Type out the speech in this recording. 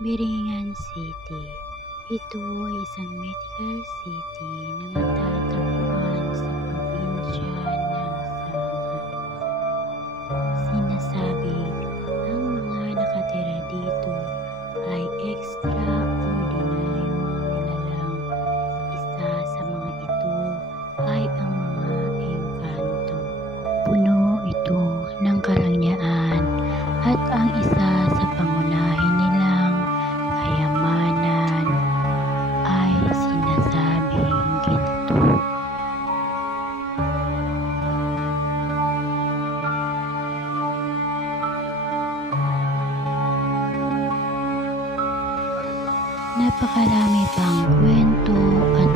Biringan City. Ito ay isang medical city na matatagpuan sa probinsya ng Samar. Sinasabing ang mga nakatira dito ay extraordinary mga nilalang. Isa sa mga ito ay ang mga engkanto. Puno ito ng karangyaan at ang isa sa pangunahin nilang kayamanan ay sinasabing ginto. Napakarami pang kwento at